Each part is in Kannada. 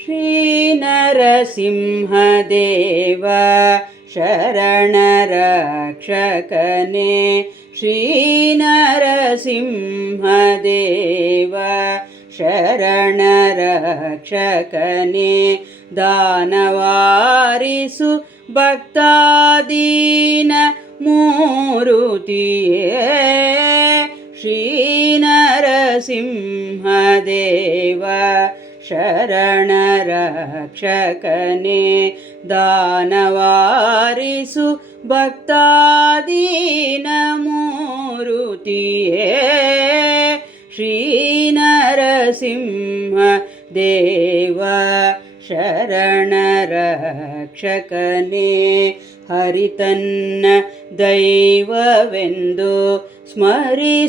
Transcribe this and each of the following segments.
ಶ್ರೀನರಸಿಂಹದೇವ ಶರಣರಕ್ಷಕನೇ ಶ್ರೀನರಸಿಂಹದೇವ ಶರಣರಕ್ಷಕನೇ ದಾನವಾರಿಸು ಭಕ್ತಾದೀನ ಮೂರುತಿಯೇ ಶ್ರೀನರಸಿಂಹದೇವ ಶರಣರಕ್ಷಕನೇ ದಾನವಾರಿಸು ಭಕ್ತಾದೀನ ಮೂರುತಿಯೇ ಶ್ರೀನರಸಿಂಹದೇವ ಶರಣರಕ್ಷಕನೇ ಹರಿತನ್ನ ದೈವವೆಂದು ಸ್ಮರಿಸುತ್ತಿರಲು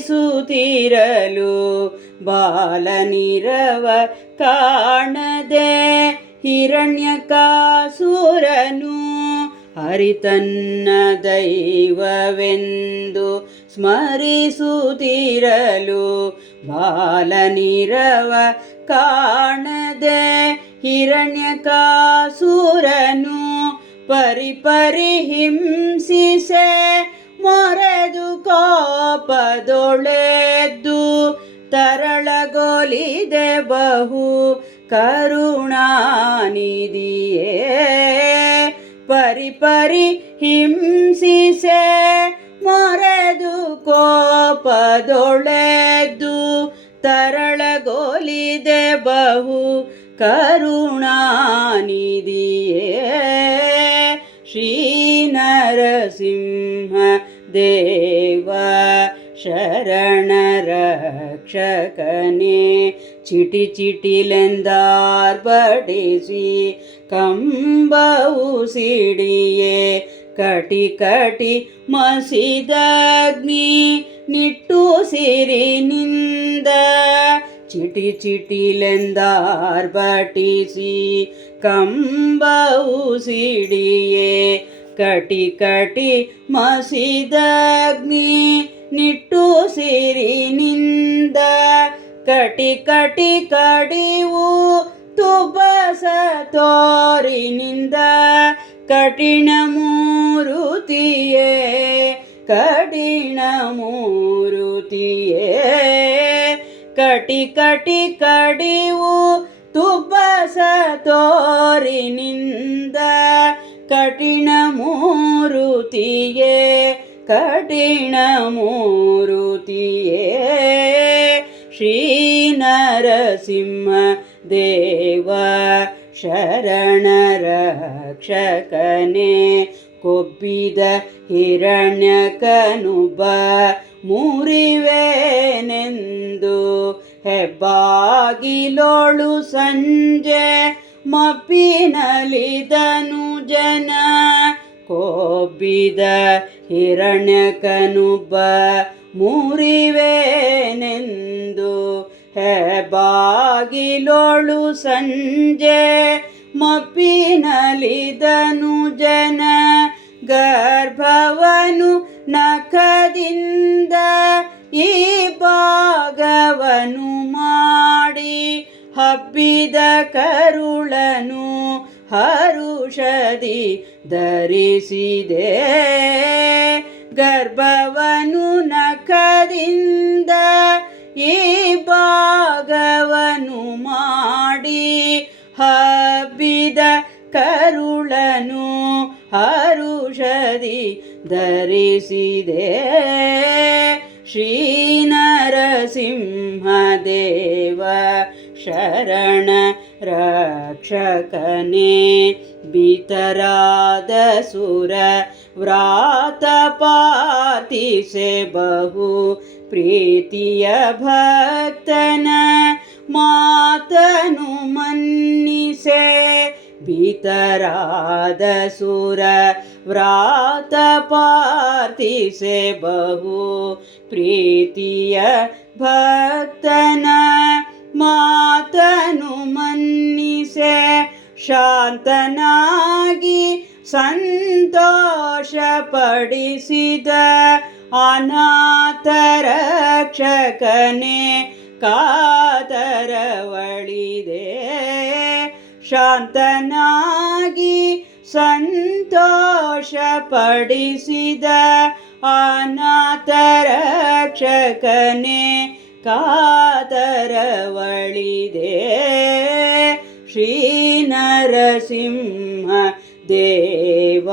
ಬಾಲನಿರವ ಕಾಣದೆ ಹಿರಣ್ಯಕಾಸುರನು ಹರಿತನ್ನ ದೈವವೆಂದು ಸ್ಮರಿಸುತ್ತಿರಲು ಬಾಲನಿರವ ಕಾಣದೆ ಹಿರಣ್ಯಕಾಸುರನು ಪರಿಪರಿ ಹಿಂಸಿಸೆ ಮೊರೆದು ಕೋಪದೊಳೆದ್ದು ತರಳಗೊಲಿದೆ ಬಹು ಕರುಣಾನಿಧಿಯೇ ಪರಿಪರಿ ಹಿಂಸಿಸೆ ಮೊರೆದು ಕೋಪದೊಳೆದ್ದು ತರಳಗೊಲಿದೆ ಬಹು ಕರುಣಾನಿಧಿಯೇ ಶ್ರೀನರಸಿಂಹ ದೇವ ಶರಣರಕ್ಷಕನೇ ಚಿಟಿ ಚಿಟಿಲೆಂದಾರ್ಭಟಿಸಿ ಕಂಬವು ಸಿಡಿಯೇ ಕಟಿ ಕಟಿ ಮಸಿದಗ್ನಿ ನಿಟ್ಟುಸಿರಿನಿಂದ ಚಿಟಿ ಚಿಟಿಲೆಂದಾರ್ಭಟಿಸಿ ಕಂಬವು ಸಿಡಿಯೇ ಕಟಿ ಕಟಿ ಮಸಿದಗ್ನಿ ನಿಟ್ಟುಸಿರಿನಿಂದ ಕಟಿ ಕಟಿ ಕಡಿವು ತುಬಸ ತೋರಿನಿಂದ ಕಠಿಣ ಮೂರುತಿಯೇ ಕಠಿಣ ಮೂರುತಿಯೇ ಕಟಿ ಕಟಿ ಕಡಿವು ತುಬಸ ತೋರಿನಿಂದ ಕಠಿಣ ಮೂರುತಿಯೇ ಕಠಿಣ ಮೂರುತಿಯೇ ಶ್ರೀನರಸಿಂಹ ದೇವ ಶರಣರಕ್ಷಕನೇ ಕೊಬ್ಬಿದ ಹಿರಣ್ಯಕನುಬ ಮುರಿವೆನೆಂದು ಹೆಬ್ಬಾಗಿಲೋಳು ಸಂಜೆ ಮಪ್ಪಿನಲಿದನು ಜನ ಕೊಬ್ಬಿದ ಹಿರಣ್ಯಕನುಬ ಮುರಿವೆನೆಂದು ಹೆಬ್ಬಾಗಿಲೋಳು ಸಂಜೆ ಮಪ್ಪಿನಲಿದನು ಜನ ಗರ್ಭವನು ನಖದಿಂದ ಈ ಭಾಗವನು ಮಾಡಿ ಹಬ್ಬಿದ ಕರುಳನು ಹರುಷದಿ ಧರಿಸಿದೆ ಗರ್ಭವನು ನಖದಿಂದ ಈ ಭಾಗವನು ಮಾಡಿ ಹಬ್ಬಿದ ಕರುಳನು ಹರುಷದಿ ಧರಿಸಿದೆ ಶ್ರೀನರಸಿಂಹ ದೇವ ಶರಣ ರಕ್ಷಕನೇ ಭೀತರಾದ ಸುರ ವ್ರಾತ ಪಾರ್ಥಿಸೆ ಬಹು ಪ್ರೀತಿಯ ಭಕ್ತನ ಮಾತನು ಮನ್ನಿಸೆ ಭೀತರಾದ ಸುರ ವ್ರಾತ ಪಾರ್ಥಿಸೆ ಬಹು ಪ್ರೀತಿಯ ಭಕ್ತನ ಮಾತನು ಮನ್ನಿಸೆ ಶಾಂತನಾಗಿ ಸಂತೋಷ ಪಡಿಸಿದ ಅನಾಥ ರಕ್ಷಕನೇ ಕಾತರವಳಿದೆ ಶಾಂತನಾಗಿ ಸಂತೋಷಪಡಿಸಿದ ಅನಾಥ ರಕ್ಷಕನೇ ಕಾತರವಳಿದೆ ಶ್ರೀ ನರಸಿಂಹ ದೇವ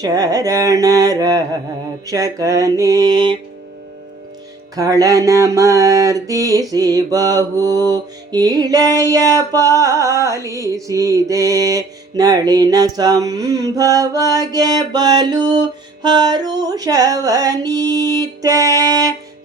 ಶರಣ ರಕ್ಷಕನೇ. ಖಳನ ಮರ್ದಿಸಿ ಬಹು ಇಳೆಯ ಪಾಲಿಸಿದೆ ನಳಿನ ಸಂಭವಗೆ ಬಲು ಹರುಷವನೀತೆ.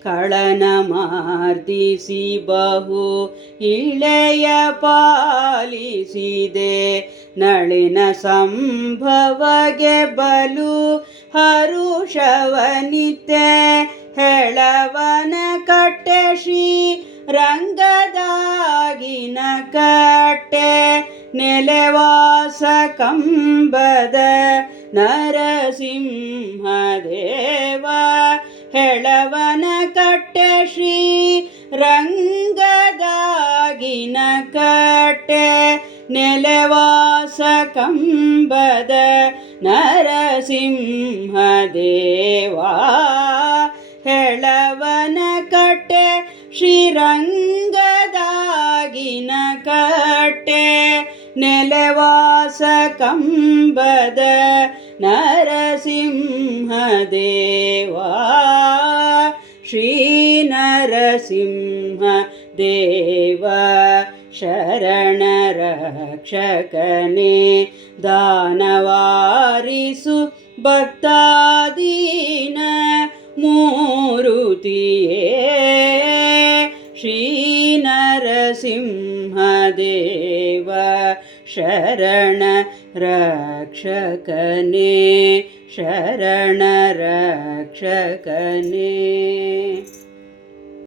ಖಳನ ಮಾರ್ದಿಸಿ ಬಹು ಇಳೆಯ ಪಾಲಿಸಿದೆ ನಳಿನ ಸಂಭವಗೆ ಬಲು ಹರುಷವನಿತೆ. ಹೆಳವನ ಕಟ್ಟೆ ಶ್ರೀ ರಂಗದಾಗಿನ ಕಟ್ಟೆ ನೆಲೆವಾಸ ಕಂಬದ ನರಸಿಂಹ ದೇವ. ಹೆಳವನ ಕಟ್ಟೆ ಶ್ರೀ ರಂಗದಾಗಿನ ಕಟ್ಟೆ ನೆಲೆವಾಸ ಕಂಬದ ನರಸಿಂಹ ದೇವ. ಹೆಳವನ ಕಟ್ಟೆ ಶ್ರೀರಂಗದಾಗಿನ ಕಟ್ಟೆ ನೆಲೆವಾಸ ಕಂಬದ ನರಸಿಂಹ ದೇವ. ಶ್ರೀ ನರಸಿಂಹ ದೇವ ಶರಣ ರಕ್ಷಕನೇ ದಾನವಾರಿಸು ಭಕ್ತಾದೀನ ಮೂರುತಿಯೇ. ಶ್ರೀ ನರಸಿಂಹ ದೇವ ಶರಣ ರಕ್ಷಕನೇ ಶರಣ ರಕ್ಷಕನೇ.